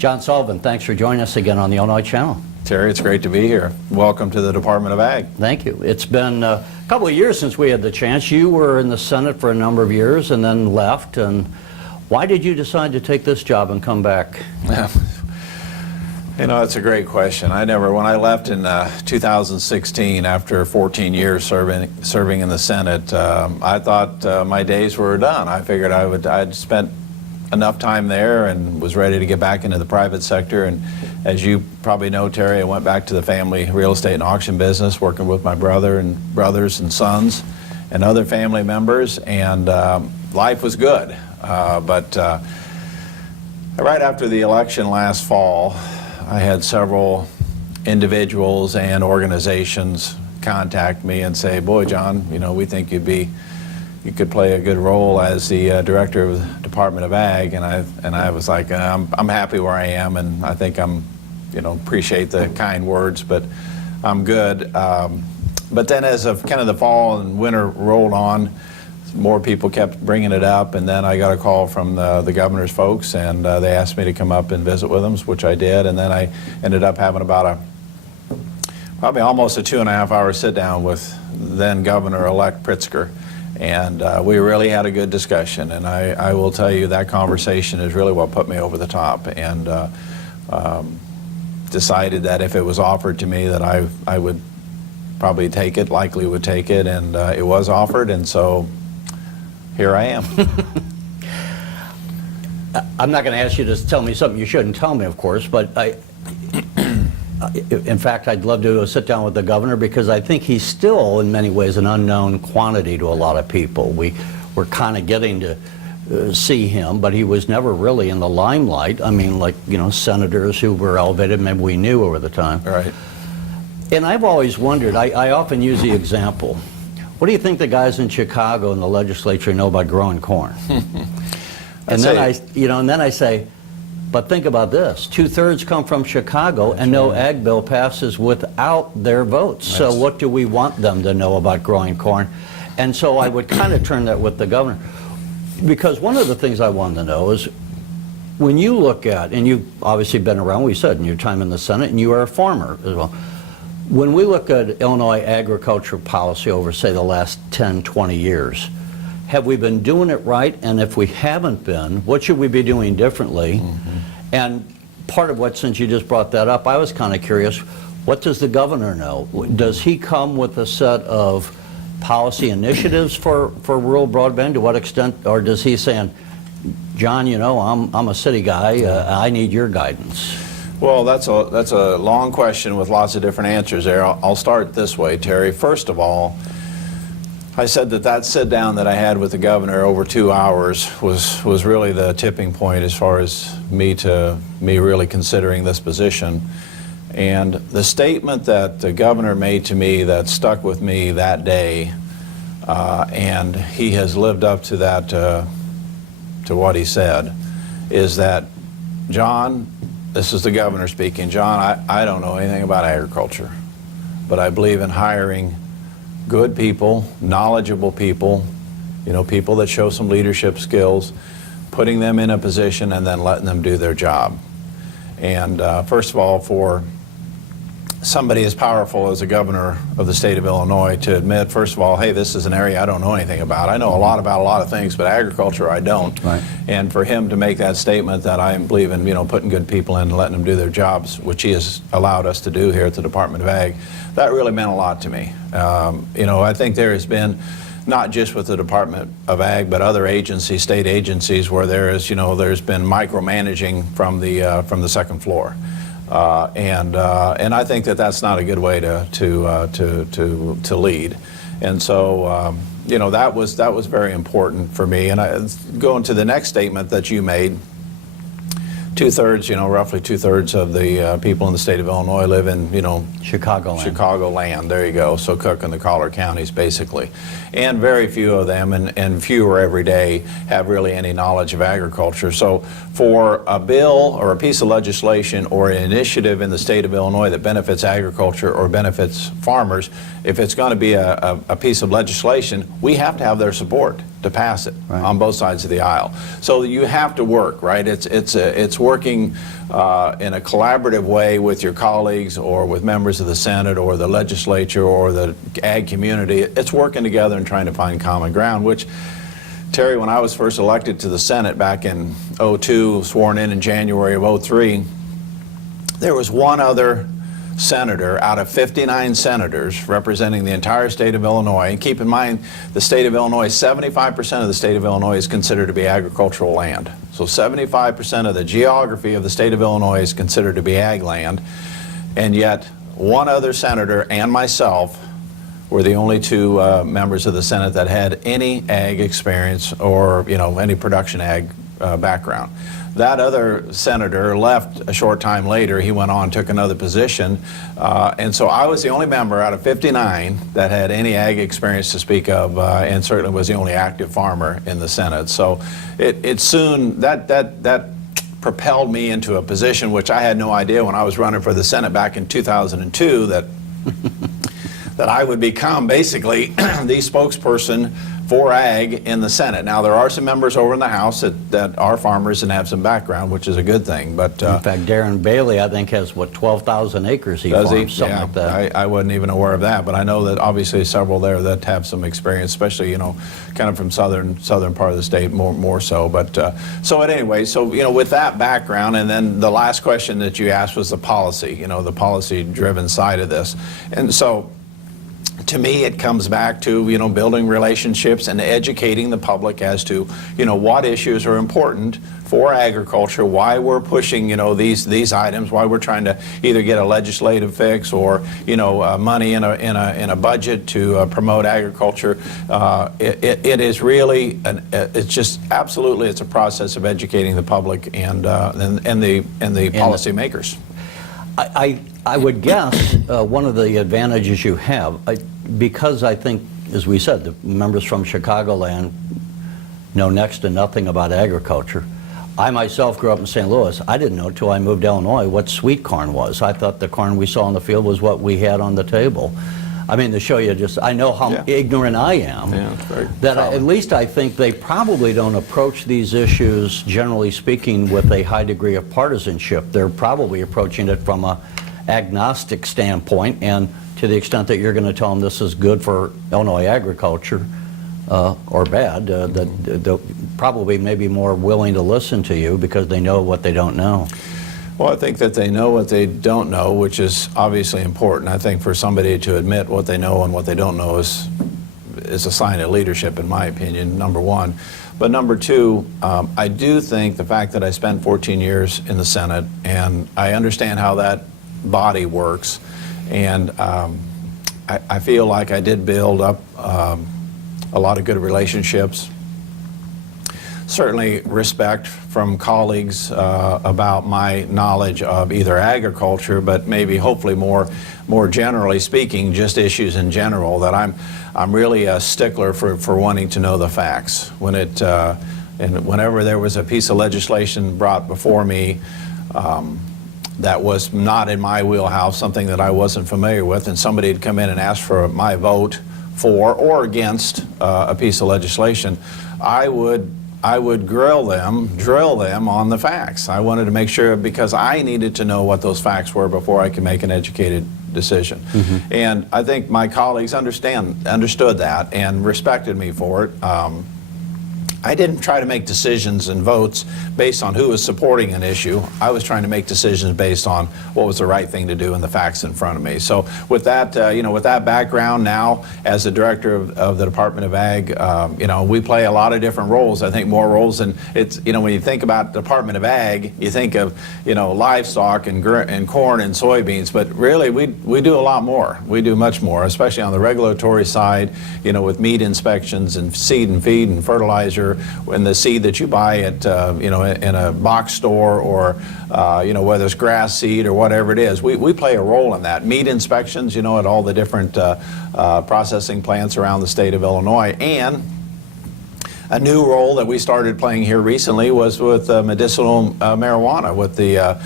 John Sullivan, thanks for joining us again on the Illinois Channel. Terry, it's great to be here. Welcome to the Department of Ag. Thank you. It's been a couple of years since we had the chance. You were in the Senate for a number of years and then left. And why did you decide to take this job and come back? You know, it's a great question. When I left in 2016 after 14 years serving in the Senate, I thought my days were done. I figured I'd spent enough time there and was ready to get back into the private sector. And as you probably know, Terry, I went back to the family real estate and auction business, working with my brothers and sons and other family members, and life was good. But right after the election last fall, I had several individuals and organizations contact me and say, "Boy, John, you know, we think you could play a good role as the director of the Department of Ag." And I was like, I'm happy where I am, and I think appreciate the kind words, but I'm good. But then as of kind of the fall and winter rolled on, more people kept bringing it up, and then I got a call from the governor's folks, and they asked me to come up and visit with them, which I did, and then I ended up having probably almost a 2.5-hour sit-down with then Governor-elect Pritzker, and we really had a good discussion, and I will tell you that conversation is really what put me over the top, and decided that if it was offered to me that I would probably take it, likely would take it, and it was offered, and so here I am. I'm not going to ask you to tell me something you shouldn't tell me, of course, but in fact, I'd love to sit down with the governor, because I think he's still, in many ways, an unknown quantity to a lot of people. We're kind of getting to see him, but he was never really in the limelight. I mean, like, you know, senators who were elevated, maybe we knew over the time. Right. And I've always wondered, I often use the example, what do you think the guys in Chicago in the legislature know about growing corn? And then I say, but think about this, 2/3 come from Chicago, and no ag bill passes without their votes. So what do we want them to know about growing corn? And so I would kind of turn that with the governor. Because one of the things I wanted to know is, when you look at, and you've obviously been around, we said, in your time in the Senate, and you are a farmer as well. When we look at Illinois agricultural policy over, say, the last 10, 20 years, have we been doing it right? And if we haven't been, what should we be doing differently? Mm-hmm. And part of what, since you just brought that up, I was kind of curious, what does the governor know? Does he come with a set of policy initiatives for rural broadband? To what extent? Or does he saying, John, you know, I'm a city guy, I need your guidance? Well, that's a long question with lots of different answers there. I'll start this way, Terry. First of all, I said that sit-down that I had with the governor over 2 hours was really the tipping point as far as me really considering this position. And the statement that the governor made to me that stuck with me that day, and he has lived up to that, to what he said, is that, John, this is the governor speaking, John, I don't know anything about agriculture, but I believe in hiring good people, knowledgeable people, you know, people that show some leadership skills, putting them in a position and then letting them do their job. And first of all, for somebody as powerful as the governor of the state of Illinois to admit, first of all, hey, this is an area I don't know anything about. I know a lot about a lot of things, but agriculture I don't. Right. And for him to make that statement that I believe in, you know, putting good people in and letting them do their jobs, which he has allowed us to do here at the Department of Ag, that really meant a lot to me. You know, I think there has been, not just with the Department of Ag, but other agencies, state agencies, where there's been micromanaging from the second floor. And I think that that's not a good way to lead, and so you know, that was very important for me. And going to the next statement that you made, 2/3, you know, roughly 2/3 of the people in the state of Illinois live in, you know, Chicagoland. There you go. So Cook and the Collier counties, basically, and very few of them, and fewer every day, have really any knowledge of agriculture. So for a bill or a piece of legislation or an initiative in the state of Illinois that benefits agriculture or benefits farmers, if it's going to be a piece of legislation, we have to have their support. to pass it Right. on both sides of the aisle. So you have to work, right? It's working in a collaborative way with your colleagues or with members of the Senate or the legislature or the ag community. It's working together and trying to find common ground, which, Terry, when I was first elected to the Senate back in '02, sworn in January of '03, there was one other senator out of 59 senators representing the entire state of Illinois. And keep in mind, the state of Illinois, 75% of the state of Illinois is considered to be agricultural land. So 75% of the geography of the state of Illinois is considered to be ag land. And yet, one other senator and myself were the only two members of the Senate that had any ag experience or, any production ag background. That other senator left a short time later. He went on, took another position, and so I was the only member out of 59 that had any ag experience to speak of, and certainly was the only active farmer in the Senate. So it soon, that propelled me into a position which I had no idea when I was running for the Senate back in 2002 that that I would become basically the spokesperson for ag in the Senate. Now, there are some members over in the House that are farmers and have some background, which is a good thing. But in fact, Darren Bailey, I think, has, 12,000 acres he does farms, he? something Yeah, like that. I wasn't even aware of that, but I know that obviously several there that have some experience, especially, kind of from southern part of the state, more so. But so anyway, with that background, and then the last question that you asked was the policy, the policy-driven side of this. And so, to me, it comes back to, building relationships and educating the public as to, what issues are important for agriculture, why we're pushing, these items, why we're trying to either get a legislative fix or, money in a budget to promote agriculture. It is really, it's just absolutely, it's a process of educating the public and the policymakers. I would guess one of the advantages you have, because I think, as we said, the members from Chicagoland know next to nothing about agriculture. I myself grew up in St. Louis. I didn't know until I moved to Illinois what sweet corn was. I thought the corn we saw in the field was what we had on the table. I mean, to show you I know how ignorant I am, at least I think they probably don't approach these issues, generally speaking, with a high degree of partisanship. They're probably approaching it from a agnostic standpoint, and to the extent that you're going to tell them this is good for Illinois agriculture or bad, that they'll probably maybe more willing to listen to you because they know what they don't know. Well, I think that they know what they don't know, which is obviously important. I think for somebody to admit what they know and what they don't know is a sign of leadership, in my opinion, number one. But number two, I do think the fact that I spent 14 years in the Senate and I understand how that body works, and I feel like I did build up a lot of good relationships. Certainly respect from colleagues about my knowledge of either agriculture, but maybe hopefully more generally speaking, just issues in general, that I'm really a stickler for wanting to know the facts. When and whenever there was a piece of legislation brought before me that was not in my wheelhouse, something that I wasn't familiar with, and somebody had come in and asked for my vote for or against a piece of legislation, I would drill them on the facts. I wanted to make sure, because I needed to know what those facts were before I could make an educated decision. Mm-hmm. And I think my colleagues understood that and respected me for it. I didn't try to make decisions and votes based on who was supporting an issue. I was trying to make decisions based on what was the right thing to do and the facts in front of me. So with that, with that background now as the director of the Department of Ag, we play a lot of different roles. I think more roles than it's, when you think about Department of Ag, you think of, livestock and corn and soybeans, but really we do a lot more. We do much more, especially on the regulatory side, with meat inspections and seed and feed and fertilizer, and the seed that you buy at in a box store or whether it's grass seed or whatever it is, we play a role in that. Meat inspections, at all the different processing plants around the state of Illinois. And a new role that we started playing here recently was with medicinal marijuana, with the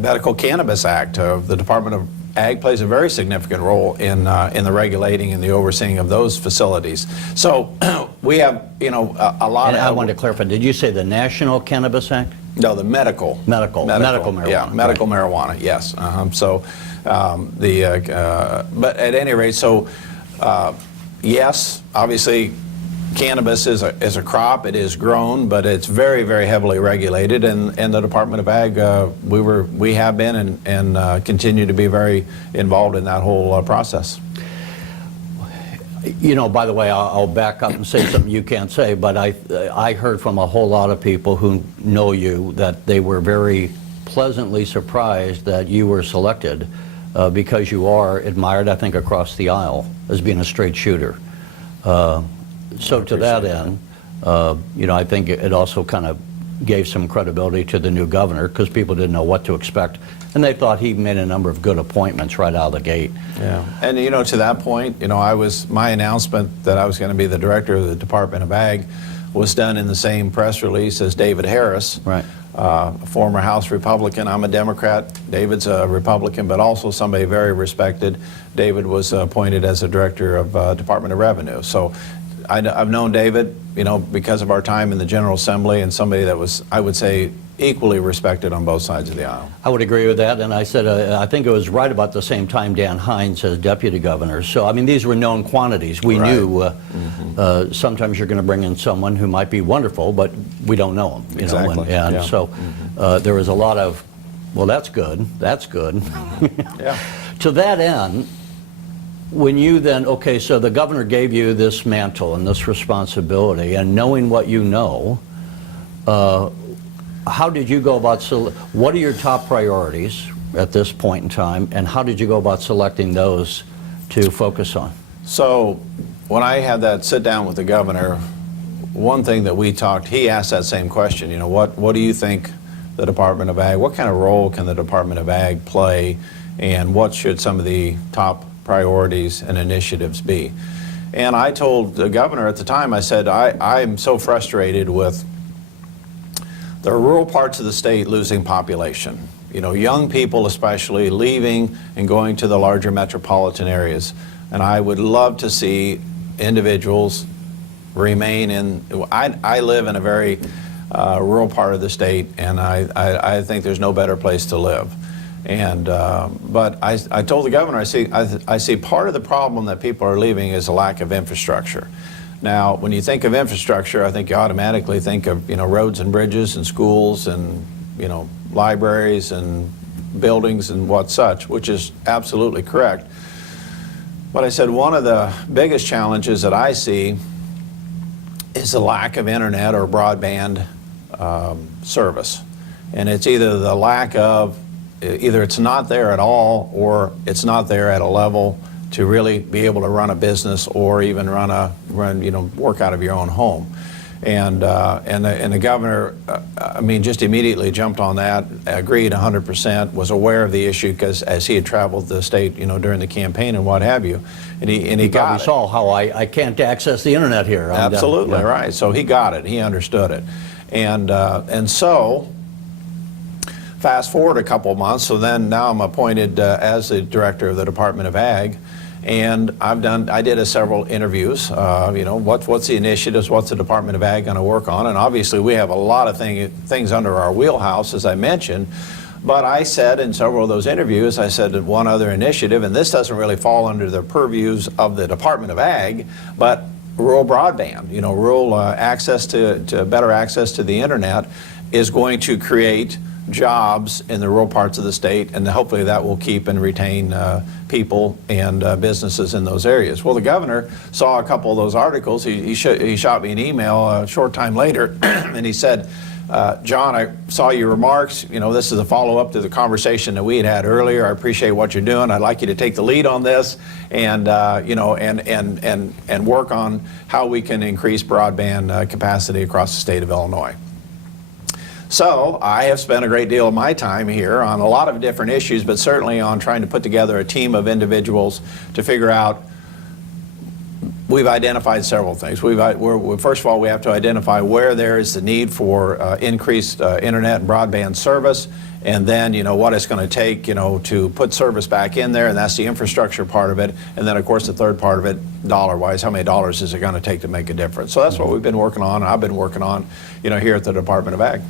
Medical Cannabis Act of the Department ag plays a very significant role in the regulating and the overseeing of those facilities. So we have, you know, a lot And of... I wanted to clarify, did you say the National Cannabis Act? No, the medical marijuana. Yeah, medical right. marijuana, yes. So but at any rate, so yes, obviously cannabis is a crop. It is grown, but it's very, very heavily regulated, and the Department of Ag, we have been and continue to be very involved in that whole process. You know, by the way, I'll back up and say something you can't say, but I heard from a whole lot of people who know you that they were very pleasantly surprised that you were selected because you are admired, I think, across the aisle as being a straight shooter. So to that end, you know, I think it also kind of gave some credibility to the new governor because people didn't know what to expect, and they thought he made a number of good appointments right out of the gate. Yeah, and you know, to that point, you know, my announcement that I was going to be the director of the Department of Ag was done in the same press release as David Harris, right? A former House Republican. I'm a Democrat. David's a Republican, but also somebody very respected. David was appointed as a director of Department of Revenue. So I've known David, you know, because of our time in the General Assembly, and somebody that was, I would say, equally respected on both sides of the aisle. I would agree with that, and I said I think it was right about the same time Dan Hines as deputy governor. So I mean, these were known quantities. We Right. knew sometimes you're going to bring in someone who might be wonderful, but we don't know him. You Exactly. know, and Yeah. so there was a lot of, well, that's good. That's good. Yeah. To that end, when you then, okay, so the governor gave you this mantle and this responsibility, and knowing what you know, how did you go about, what are your top priorities at this point in time, and how did you go about selecting those to focus on? So when I had that sit down with the governor, one thing that we talked, he asked that same question, you know, what do you think the Department of Ag, what kind of role can the Department of Ag play, and what should some of the top priorities and initiatives be? And I told the governor at the time, I said, I'm so frustrated with the rural parts of the state losing population. You know, young people especially leaving and going to the larger metropolitan areas. And I would love to see individuals remain in, I live in a very rural part of the state, and I think there's no better place to live. And but I told the governor, I see part of the problem that people are leaving is a lack of infrastructure. Now, when you think of infrastructure, I think you automatically think of, you know, roads and bridges and schools and, you know, libraries and buildings and what such, which is absolutely correct. But I said one of the biggest challenges that I see is the lack of internet or broadband service. And it's either the lack of, either it's not there at all, or it's not there at a level to really be able to run a business or even you know, work out of your own home. And the governor, I mean, just immediately jumped on that, agreed 100%, was aware of the issue because as he had traveled the state, you know, during the campaign and what have you, and he got it. Saw how I can't access the internet here. Absolutely, yeah. right. So he got it, he understood it. And so, fast forward a couple months, so then now I'm appointed as the director of the Department of Ag, and I did several interviews, you know, what's the initiatives, what's the Department of Ag going to work on, and obviously we have a lot of things under our wheelhouse, as I mentioned, but I said in several of those interviews, I said that one other initiative, and this doesn't really fall under the purviews of the Department of Ag, but rural broadband, you know, rural access to better access to the internet is going to create jobs in the rural parts of the state, and hopefully that will keep and retain people and businesses in those areas. Well, the governor saw a couple of those articles. He shot me an email a short time later, and he said, John, I saw your remarks. You know, this is a follow-up to the conversation that we had earlier. I appreciate what you're doing. I'd like you to take the lead on this, and you know, and work on how we can increase broadband capacity across the state of Illinois. So I have spent a great deal of my time here on a lot of different issues, but certainly on trying to put together a team of individuals to figure out. We've identified several things. First of all, we have to identify where there is the need for increased internet and broadband service, and then, you know, what it's going to take, you know, to put service back in there, and that's the infrastructure part of it. And then, of course, the third part of it, dollar-wise, how many dollars is it going to take to make a difference? So that's what we've been working on, and I've been working on, you know, here at the Department of Ag.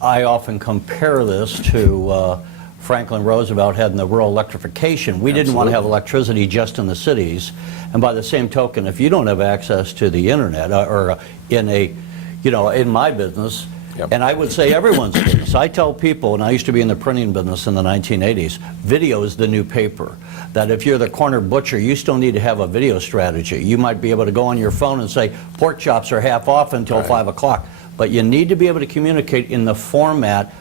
I often compare this to Franklin Roosevelt had in the rural electrification. We didn't want to have electricity just in the cities, and by the same token, if you don't have access to the internet, or in a, you know, in my business, and I would say everyone's business. I tell people, and I used to be in the printing business in the 1980s, video is the new paper. That if you're the corner butcher, you still need to have a video strategy. You might be able to go on your phone and say, pork chops are half off until 5 o'clock. But you need to be able to communicate in the format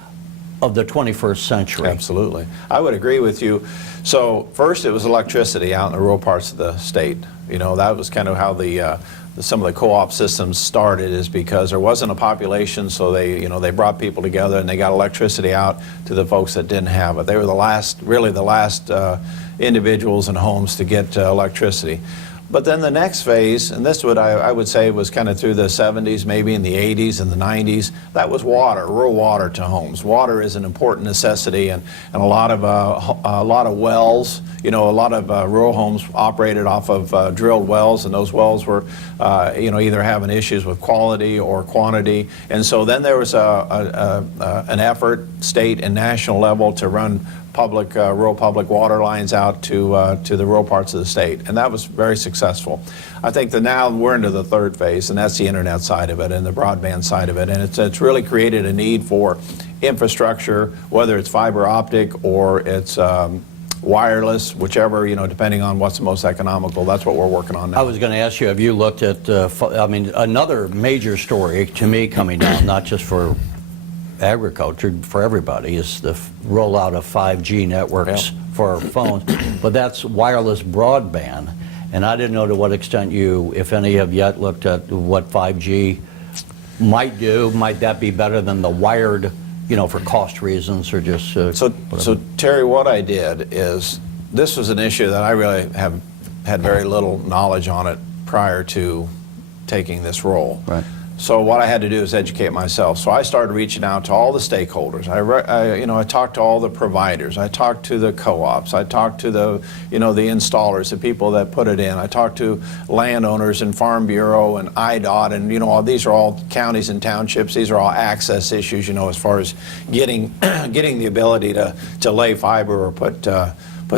of the 21st century. Absolutely. I would agree with you. So first it was electricity out in the rural parts of the state. You know, that was kind of how some of the co-op systems started, is because there wasn't a population, so they, you know, they brought people together and they got electricity out to the folks that didn't have it. They were the last, really the last individuals and homes to get electricity. But then the next phase, and this is what I would say was kind of through the 70s, maybe in the 80s and the 90s, that was water, rural water to homes. Water is an important necessity, and a lot of wells, you know, a lot of rural homes operated off of drilled wells, and those wells were, you know, either having issues with quality or quantity. And so then there was an effort, state and national level, to run rural public water lines out to the rural parts of the state, and that was very successful. I think that now we're into the third phase, and that's the internet side of it and the broadband side of it, and it's really created a need for infrastructure, whether it's fiber optic or it's wireless, whichever, you know, depending on what's the most economical. That's what we're working on now. I was going to ask you, have you looked at, I mean, another major story to me coming down, not just for agriculture, for everybody, is the rollout of 5G networks for phones, but that's wireless broadband. And I didn't know to what extent you, if any, have yet looked at what 5G might do. Might that be better than the wired, you know, for cost reasons, or just so Terry, what I did is, this was an issue that I really have had very little knowledge on it prior to taking this role. Right. So what I had to do is educate myself. So I started reaching out to all the stakeholders. I talked to all the providers. I talked to the co-ops. I talked to the, you know, the installers, the people that put it in. I talked to landowners and Farm Bureau and IDOT, and, you know, these are all counties and townships. These are all access issues, you know, as far as getting the ability to lay fiber or put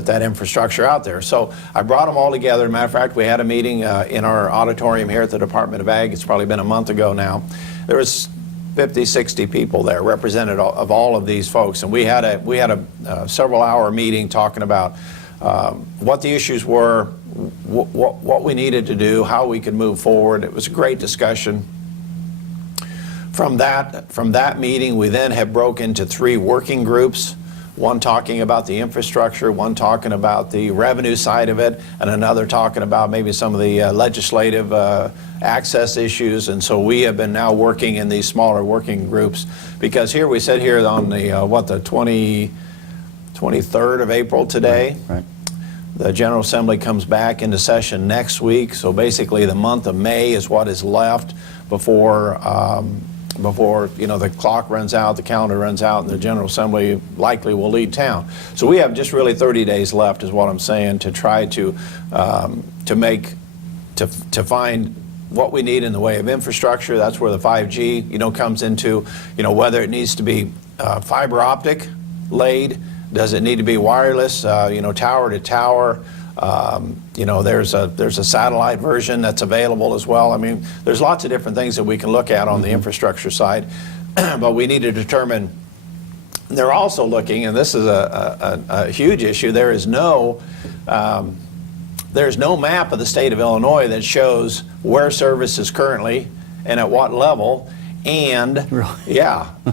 that infrastructure out there. So I brought them all together. As a matter of fact, we had a meeting in our auditorium here at the Department of Ag. It's probably been a month ago now. There was 50, 60 people there, represented of all of these folks, and we had a several-hour meeting talking about what the issues were, what we needed to do, how we could move forward. It was a great discussion. From that meeting, we then have broke into 3 working groups. One talking about the infrastructure, one talking about the revenue side of it, and another talking about maybe some of the legislative access issues. And so we have been now working in these smaller working groups, because here we sit here on the, the 23rd of April today. Right. The General Assembly comes back into session next week, so basically the month of May is what is left before you know, the clock runs out, the calendar runs out, and the General Assembly likely will leave town. So we have just really 30 days left, is what I'm saying, to try to find what we need in the way of infrastructure. That's where the 5G, you know, comes into, you know, whether it needs to be fiber optic laid, does it need to be wireless, you know, tower to tower. You know, there's a satellite version that's available as well. I mean, there's lots of different things that we can look at on the infrastructure side, but we need to determine. They're also looking, and this is a huge issue. There's no map of the state of Illinois that shows where service is currently and at what level, and really?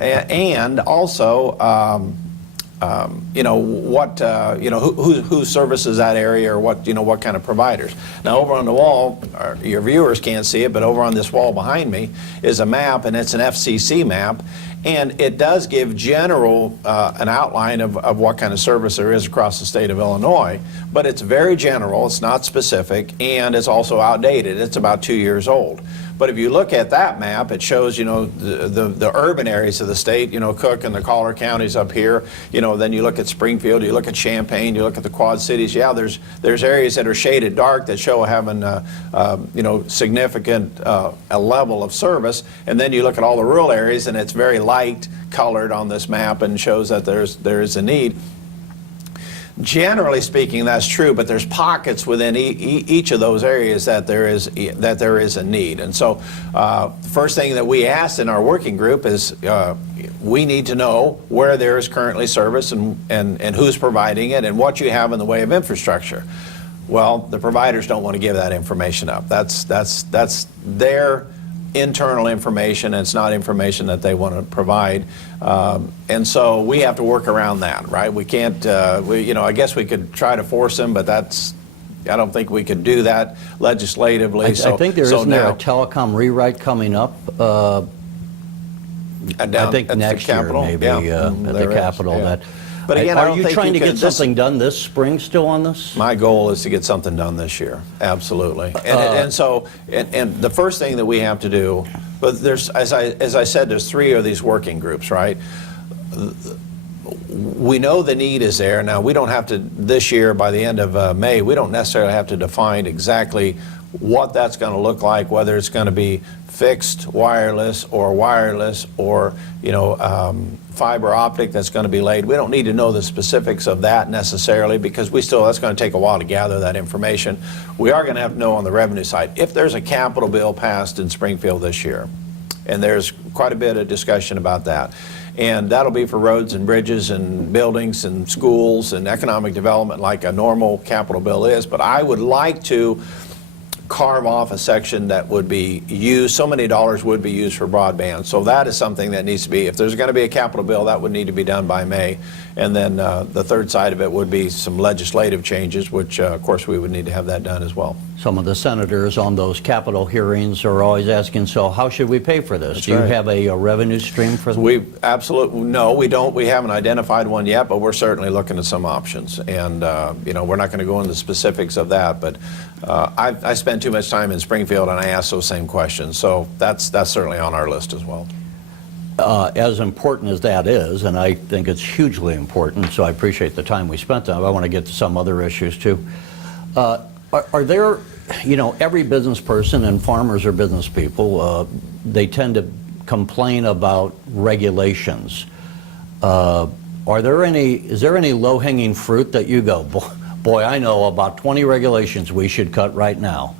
And also. You know, what, you know, who services that area, or what, you know, what kind of providers. Now, over on the wall, your viewers can't see it, but over on this wall behind me is a map, and it's an FCC map, And it does give general an outline of what kind of service there is across the state of Illinois, but it's very general, it's not specific, and it's also outdated. It's about 2 years old. But if you look at that map, it shows, you know, the urban areas of the state, you know, Cook and the Collier counties up here, you know, then you look at Springfield, you look at Champaign, you look at the Quad Cities. Yeah, there's areas that are shaded dark that show having, you know, significant a level of service. And then you look at all the rural areas and it's very light colored on this map and shows that there is a need. Generally speaking, that's true, but there's pockets within each of those areas that there is a need. And so the first thing that we asked in our working group is we need to know where there is currently service and who's providing it and what you have in the way of infrastructure. Well, the providers don't want to give that information up. That's their internal information, and it's not information that they want to provide, and so we have to work around that, right? We can't, you know, I guess we could try to force them, but I don't think we could do that legislatively. I think there isn't there a telecom rewrite coming up. I think next year, maybe, at the Capitol. Yeah. That. But again, are you trying to get something done this spring still on this? My goal is to get something done this year, absolutely. And so the first thing that we have to do, but there's, as I said, there's 3 of these working groups, right? We know the need is there. Now, we don't have to, this year, by the end of May, we don't necessarily have to define exactly what that's going to look like, whether it's going to be fixed wireless or you know, fiber optic that's going to be laid. We don't need to know the specifics of that necessarily, because that's going to take a while to gather that information. We are going to have to know on the revenue side if there's a capital bill passed in Springfield this year, and there's quite a bit of discussion about that. And that'll be for roads and bridges and buildings and schools and economic development like a normal capital bill is. But I would like to carve off a section that would be used, so many dollars would be used for broadband. So that is something that needs to be, if there's going to be a capital bill, that would need to be done by May. And then the third side of it would be some legislative changes, which of course we would need to have that done as well. Some of the senators on those Capitol hearings are always asking, so how should we pay for this? That's Do you right. have a revenue stream for them? We absolutely, no, we don't. We haven't identified one yet, but we're certainly looking at some options. And you know, we're not going to go into the specifics of that, but I spend too much time in Springfield and I ask those same questions. So that's certainly on our list as well. As important as that is, and I think it's hugely important, so I appreciate the time we spent on it. I want to get to some other issues too. Are there, you know, every business person, and farmers are business people, they tend to complain about regulations. Is there any low-hanging fruit that you go, boy, I know about 20 regulations we should cut right now?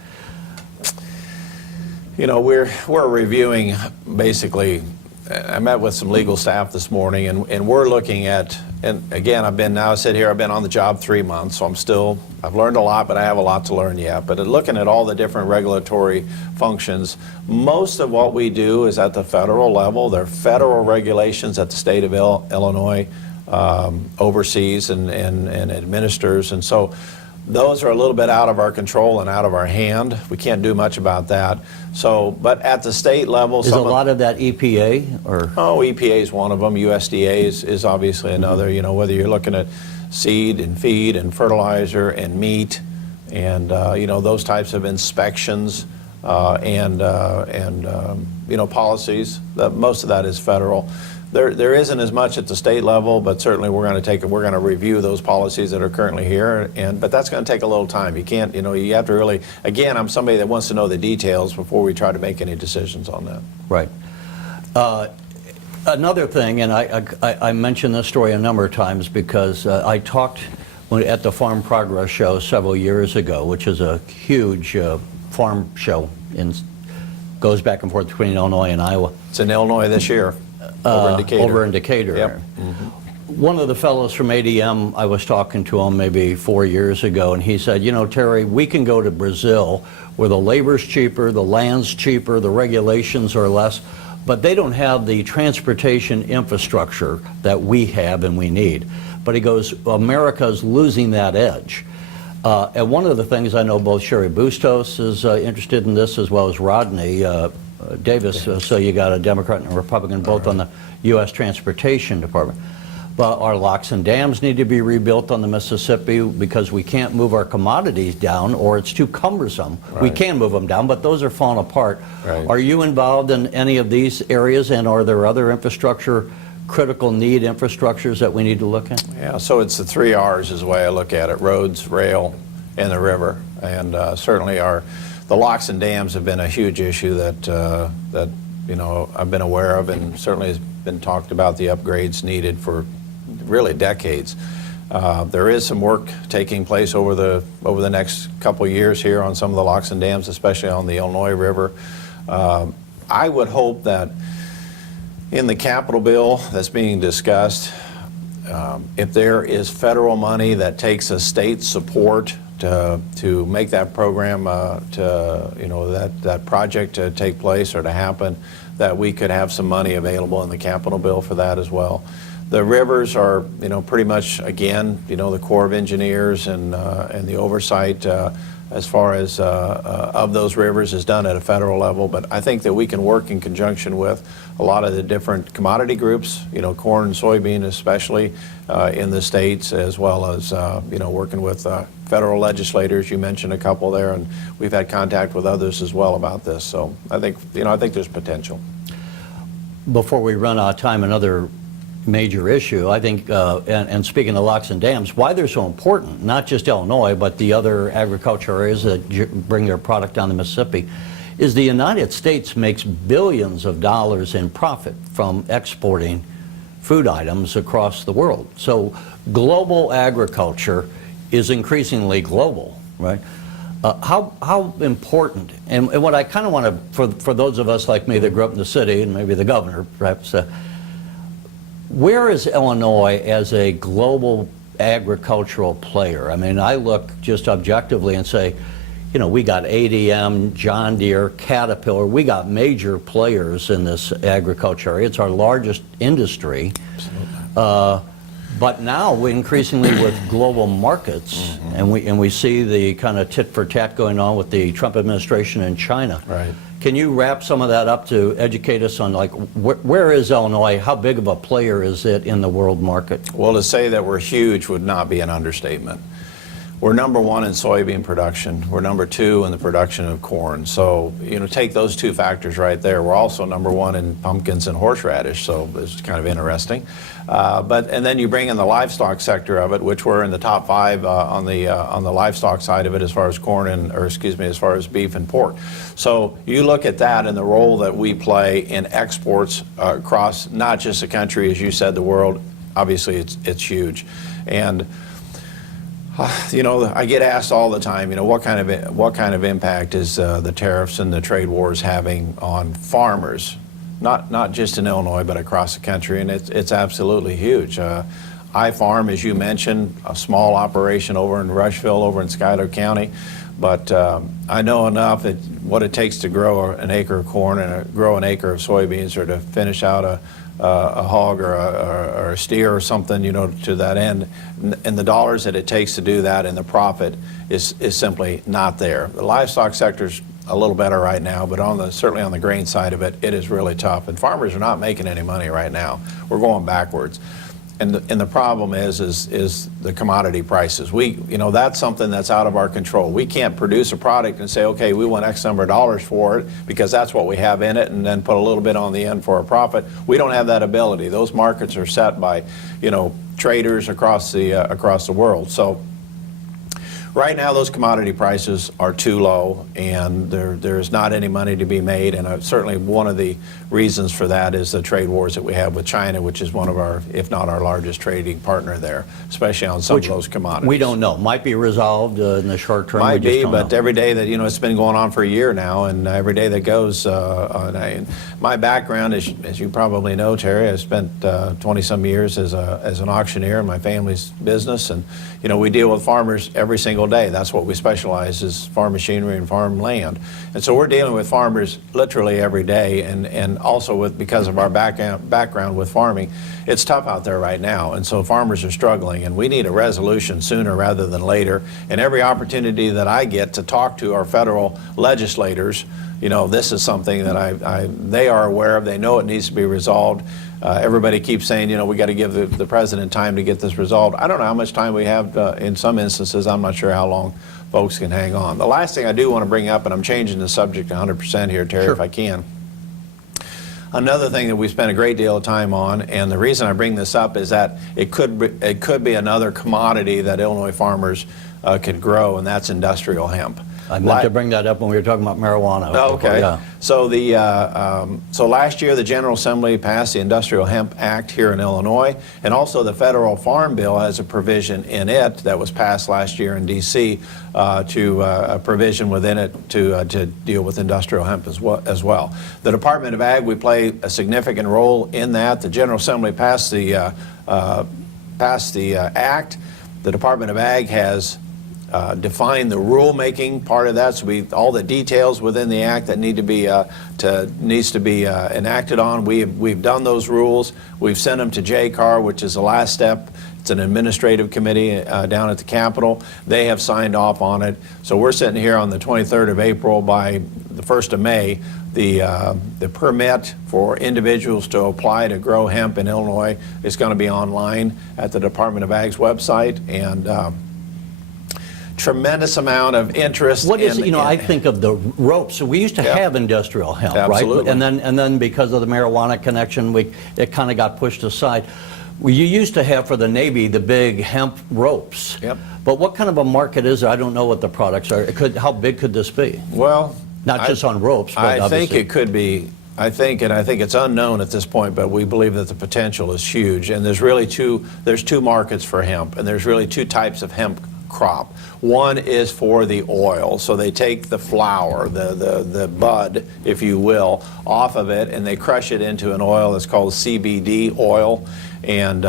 You know, we're reviewing basically. I met with some legal staff this morning, and we're looking at, and again, I've been on the job 3 months, so I've learned a lot, but I have a lot to learn yet. But looking at all the different regulatory functions, most of what we do is at the federal level. There are federal regulations that the state of Illinois oversees and administers, and so those are a little bit out of our control and out of our hand. We can't do much about that. So, but at the state level, is a lot of that EPA or? Oh, EPA is one of them. USDA is obviously another. You know, whether you're looking at seed and feed and fertilizer and meat, and you know, those types of inspections and you know, policies. Most of that is federal. There isn't as much at the state level, but certainly we're going to review those policies that are currently here, but that's going to take a little time. You can't, you know, you have to really, again, I'm somebody that wants to know the details before we try to make any decisions on that. Right. Another thing, and I mentioned this story a number of times because I talked at the Farm Progress Show several years ago, which is a huge farm show, goes back and forth between Illinois and Iowa. It's in Illinois this year. Over in Decatur. Yep. Mm-hmm. One of the fellows from ADM, I was talking to him maybe 4 years ago, and he said, you know, Terry, we can go to Brazil where the labor's cheaper, the land's cheaper, the regulations are less, but they don't have the transportation infrastructure that we have and we need. But he goes, America's losing that edge. And one of the things I know both Sherry Bustos is interested in this, as well as Rodney, Davis, so you got a Democrat and a Republican both on the U.S. Transportation Department. But our locks and dams need to be rebuilt on the Mississippi because we can't move our commodities down, or it's too cumbersome. Right. We can move them down, but those are falling apart. Right. Are you involved in any of these areas, and are there other infrastructure, critical need infrastructures that we need to look at? Yeah, so it's the 3 R's is the way I look at it: roads, rail, and the river. And certainly the locks and dams have been a huge issue that I've been aware of, and certainly has been talked about the upgrades needed for really decades. There is some work taking place over the next couple of years here on some of the locks and dams, especially on the Illinois River. I would hope that in the capital bill that's being discussed, if there is federal money that takes a state support to make that program, that project to take place or to happen, that we could have some money available in the capital bill for that as well. The rivers are, pretty much, again, the Corps of Engineers and the oversight as far as of those rivers is done at a federal level. But I think that we can work in conjunction with a lot of the different commodity groups, corn and soybean especially in the states, as well as, working with federal legislators. You mentioned a couple there, and we've had contact with others as well about this. So I think there's potential. Before we run out of time, another major issue, I think, and speaking of locks and dams, why they're so important, not just Illinois, but the other agriculture areas that bring their product down the Mississippi, is the United States makes billions of dollars in profit from exporting food items across the world. So global agriculture is increasingly global, right? How important, and what I kind of want to, for those of us like me that grew up in the city, and maybe the governor perhaps, where is Illinois as a global agricultural player? I mean, I look just objectively and say, we got ADM, John Deere, Caterpillar, we got major players in this agriculture area. It's our largest industry. But now, we increasingly with global markets, and we see the kind of tit for tat going on with the Trump administration in China. Right. Can you wrap some of that up to educate us on, like, where is Illinois? How big of a player is it in the world market? Well, to say that we're huge would not be an understatement. We're number 1 in soybean production. We're number 2 in the production of corn. So, take those 2 factors right there. We're also number 1 in pumpkins and horseradish, so it's kind of interesting. And then you bring in the livestock sector of it, which we're in the top 5 on the livestock side of it as far as as far as beef and pork. So you look at that and the role that we play in exports across not just the country, as you said, the world. Obviously, it's huge. And I get asked all the time, what kind of impact is the tariffs and the trade wars having on farmers, not just in Illinois, but across the country, and it's absolutely huge. I farm, as you mentioned, a small operation over in Rushville, over in Schuyler County, but I know enough that what it takes to grow an acre of corn and grow an acre of soybeans, or to finish out a hog or a steer or something, to that end, and the dollars that it takes to do that and the profit is simply not there. The livestock sector's a little better right now, but certainly on the grain side of it, it is really tough, and farmers are not making any money right now. We're going backwards. And the problem is the commodity prices. That's something that's out of our control. We can't produce a product and say, okay, we want X number of dollars for it because that's what we have in it, and then put a little bit on the end for a profit. We don't have that ability. Those markets are set by, traders across the world. So right now, those commodity prices are too low, and there's not any money to be made. And certainly one of the reasons for that is the trade wars that we have with China, which is one of our, if not our largest trading partner there, especially on some of those commodities. We don't know. Might be resolved in the short term. Might be, but every day that, it's been going on for a year now, and every day that goes, my background, as you probably know, Terry, I spent 20-some years as an auctioneer in my family's business, and, we deal with farmers every single single day. That's what we specialize, is farm machinery and farm land. And so we're dealing with farmers literally every day, and also because of our background with farming, it's tough out there right now. And so farmers are struggling, and we need a resolution sooner rather than later. And every opportunity that I get to talk to our federal legislators, this is something that they are aware of. They know it needs to be resolved. Everybody keeps saying, we got to give the president time to get this resolved. I don't know how much time we have. In some instances, I'm not sure how long folks can hang on. The last thing I do want to bring up, and I'm changing the subject 100% here, Terry, Sure. if I can. Another thing that we spent a great deal of time on, and the reason I bring this up is that it could be another commodity that Illinois farmers could grow, and that's industrial hemp. I meant to bring that up when we were talking about marijuana. Oh, okay. Yeah. So so last year the General Assembly passed the Industrial Hemp Act here in Illinois, and also the Federal Farm Bill has a provision in it that was passed last year in D.C. A provision within it to deal with industrial hemp as well. The Department of Ag, we play a significant role in that. The General Assembly passed the act. The Department of Ag has define the rulemaking part of that, so all the details within the act that needs to be enacted on. We've done those rules. We've sent them to JCAR, which is the last step. It's an administrative committee down at the Capitol. They have signed off on it. So we're sitting here on the 23rd of April. By the 1st of May, the permit for individuals to apply to grow hemp in Illinois is going to be online at the Department of Ag's website, and tremendous amount of interest. What is, I think of the ropes. So we used to have industrial hemp, absolutely, right? And then because of the marijuana connection, it kind of got pushed aside. You used to have for the Navy the big hemp ropes. Yep. But what kind of a market is there? I don't know what the products are. How big could this be? Well, not just on ropes, but I obviously. think it could be. I think it's unknown at this point, but we believe that the potential is huge. And there's two markets for hemp, and there's really two types of hemp crop. One is for the oil, so they take the flower, the bud, if you will, off of it, and they crush it into an oil that's called CBD oil, and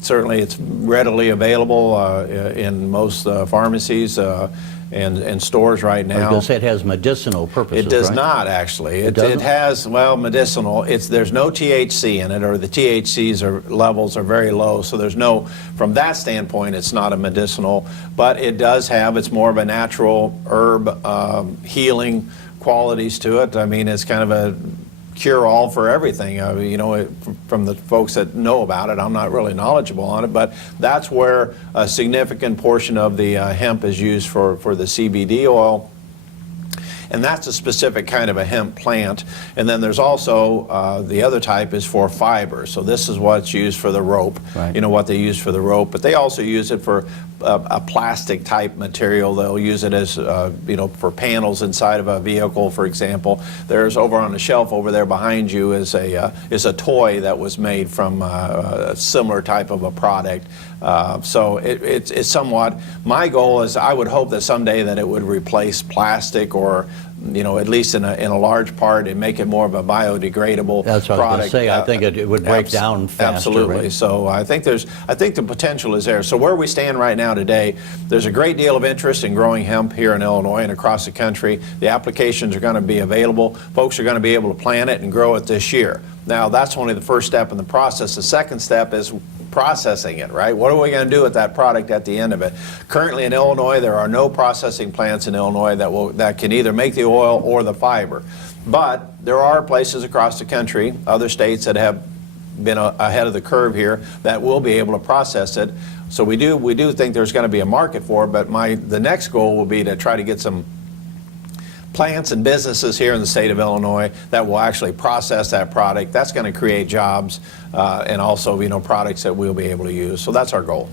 certainly it's readily available in most pharmacies and stores right now. I was going to say it has medicinal purposes. It does right? not, actually. It doesn't? has, well, medicinal. There's no THC in it, or the THC's levels are very low, so there's no, from that standpoint, it's not a medicinal, but it does have, it's more of a natural herb healing qualities to it. I mean, it's kind of a cure-all for everything. From the folks that know about it, I'm not really knowledgeable on it, but that's where a significant portion of the hemp is used for the CBD oil. And that's a specific kind of a hemp plant. And then there's also, the other type is for fiber. So this is what's used for the rope, right. What they use for the rope. But they also use it for a plastic type material. They'll use it as, for panels inside of a vehicle, for example. There's over on the shelf over there behind you is a toy that was made from a similar type of a product. So it's somewhat, my goal is I would hope that someday that it would replace plastic, or at least in a large part, and make it more of a biodegradable That's what product. I was going to say. I think it would break down faster. Absolutely. Right? So I think the potential is there. So where we stand right now today, there's a great deal of interest in growing hemp here in Illinois and across the country. The applications are going to be available. Folks are going to be able to plant it and grow it this year. Now, that's only the first step in the process. The second step is processing it, right? What are we going to do with that product at the end of it? Currently in Illinois, there are no processing plants in Illinois that can either make the oil or the fiber. But there are places across the country, other states that have been ahead of the curve here, that will be able to process it. So we do think there's going to be a market for it, but the next goal will be to try to get some plants and businesses here in the state of Illinois that will actually process that product. That's going to create jobs and also, products that we'll be able to use. So that's our goal.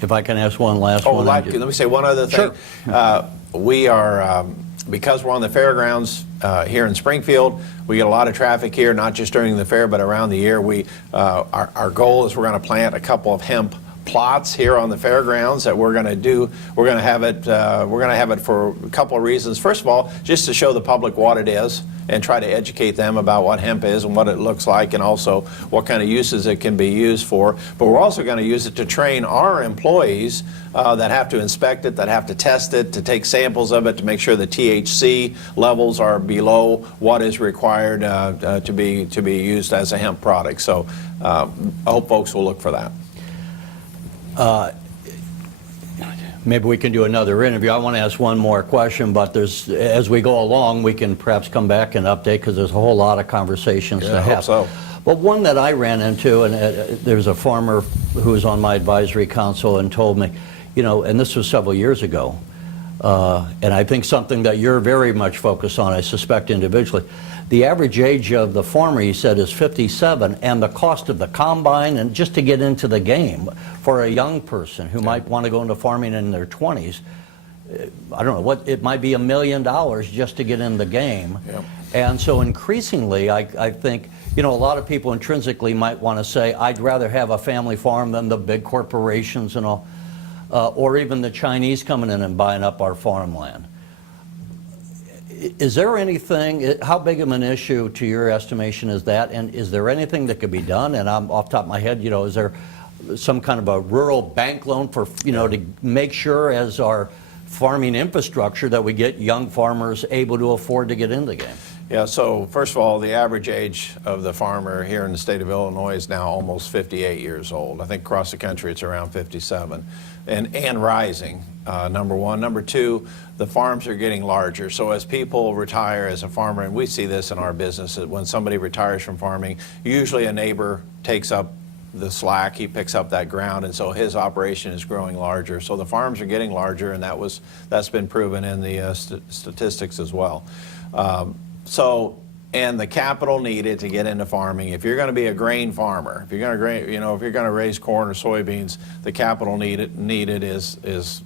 If I can ask one last one. Let me say one other thing. Sure. We are, because we're on the fairgrounds here in Springfield, we get a lot of traffic here, not just during the fair, but around the year. Our goal is we're going to plant a couple of hemp plots here on the fairgrounds that we're going to do. We're going to have it. We're going to have it for a couple of reasons. First of all, just to show the public what it is and try to educate them about what hemp is and what it looks like, and also what kind of uses it can be used for. But we're also going to use it to train our employees that have to inspect it, that have to test it, to take samples of it, to make sure the THC levels are below what is required to be used as a hemp product. So I hope folks will look for that. Maybe we can do another interview. I want to ask one more question, but as we go along, we can perhaps come back and update, because there's a whole lot of conversations to have. I hope so. But one that I ran into, and there's a farmer who was on my advisory council and told me, and this was several years ago, and I think something that you're very much focused on, I suspect individually. The average age of the farmer, he said, is 57, and the cost of the combine and just to get into the game for a young person who might want to go into farming in their 20s, I don't know, it might be $1 million just to get in the game. Yeah. And so increasingly, I think, a lot of people intrinsically might want to say, I'd rather have a family farm than the big corporations and all, or even the Chinese coming in and buying up our farmland. Is there anything, how big of an issue to your estimation is that, and is there anything that could be done? And I'm off the top of my head, is there some kind of a rural bank loan for, to make sure as our farming infrastructure that we get young farmers able to afford to get in the game? Yeah, so first of all, the average age of the farmer here in the state of Illinois is now almost 58 years old. I think across the country it's around 57 and rising, number one. Number two, the farms are getting larger. So as people retire as a farmer, and we see this in our business, that when somebody retires from farming, usually a neighbor takes up the slack, he picks up that ground, and so his operation is growing larger. So the farms are getting larger, and that's been proven in the statistics as well. And the capital needed to get into farming. If you're going to be a grain farmer, if you're going to if you're going to raise corn or soybeans, the capital needed is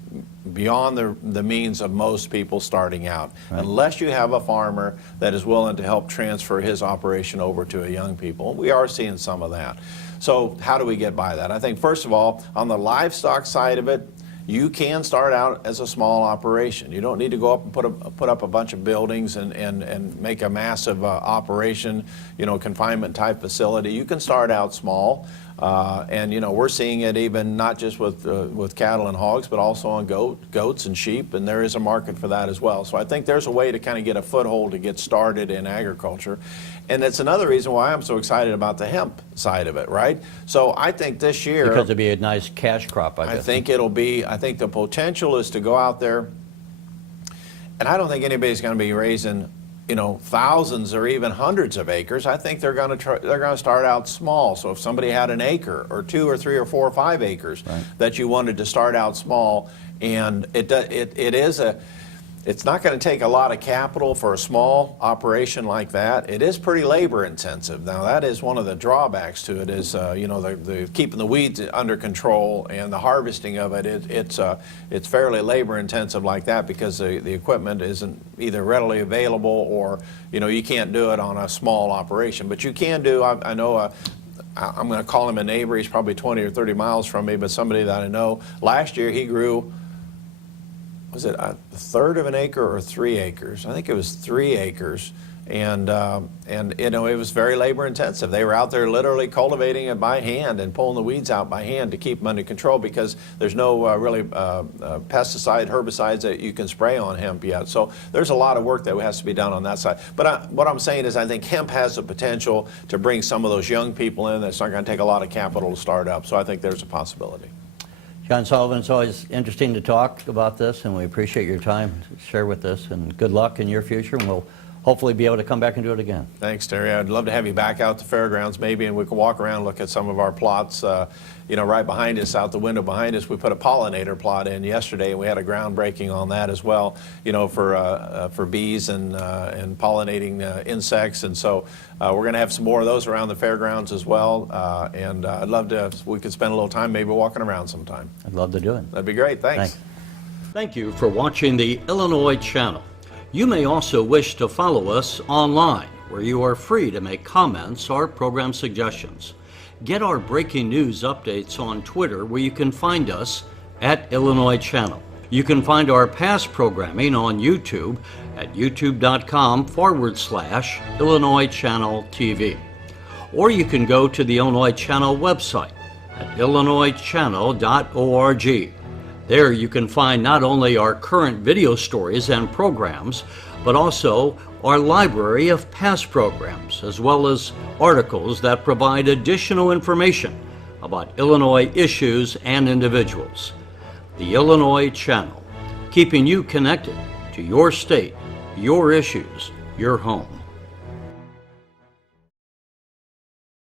beyond the means of most people starting out. Right. Unless you have a farmer that is willing to help transfer his operation over to a young people. We are seeing some of that. So how do we get by that? I think first of all, on the livestock side of it, you can start out as a small operation. You don't need to go up and put up a bunch of buildings and make a massive operation, confinement type facility. You can start out small, and we're seeing it even not just with cattle and hogs, but also on goats and sheep, and there is a market for that as well. So I think there's a way to kind of get a foothold to get started in agriculture. And it's another reason why I'm so excited about the hemp side of it, right? So I think this year, because it'll be a nice cash crop, I think I think the potential is to go out there, and I don't think anybody's going to be raising, thousands or even hundreds of acres. I think they're going to start out small. So if somebody had an acre or 2 or 3 or 4 or 5 acres, right, that you wanted to start out small, and it's not going to take a lot of capital for a small operation like that. It is pretty labor intensive. Now that is one of the drawbacks to it is, the keeping the weeds under control and the harvesting of it. It's fairly labor intensive like that because the equipment isn't either readily available or, you can't do it on a small operation. But you can do, I know, I'm going to call him a neighbor. He's probably 20 or 30 miles from me, but somebody that I know. Last year he grew, was it a third of an acre or 3 acres? I think it was 3 acres, and it was very labor intensive. They were out there literally cultivating it by hand and pulling the weeds out by hand to keep them under control because there's no really pesticide, herbicides that you can spray on hemp yet. So there's a lot of work that has to be done on that side. But what I'm saying is I think hemp has the potential to bring some of those young people in. That's not going to take a lot of capital to start up. So I think there's a possibility. John Sullivan, it's always interesting to talk about this, and we appreciate your time to share with us, and good luck in your future, and we'll hopefully be able to come back and do it again. Thanks, Terry. I'd love to have you back out to fairgrounds maybe, and we can walk around and look at some of our plots. Right behind us, out the window behind us, we put a pollinator plot in yesterday, and we had a groundbreaking on that as well, for bees and pollinating insects. And so we're going to have some more of those around the fairgrounds as well. And I'd love to, we could spend a little time maybe walking around sometime. I'd love to do it. That'd be great. Thanks. Thank you for watching the Illinois Channel. You may also wish to follow us online, where you are free to make comments or program suggestions. Get our breaking news updates on Twitter, where you can find us at Illinois Channel. You can find our past programming on YouTube at youtube.com/Illinois Channel TV. Or you can go to the Illinois Channel website at illinoischannel.org. There you can find not only our current video stories and programs, but also our library of past programs, as well as articles that provide additional information about Illinois issues and individuals. The Illinois Channel, keeping you connected to your state, your issues, your home.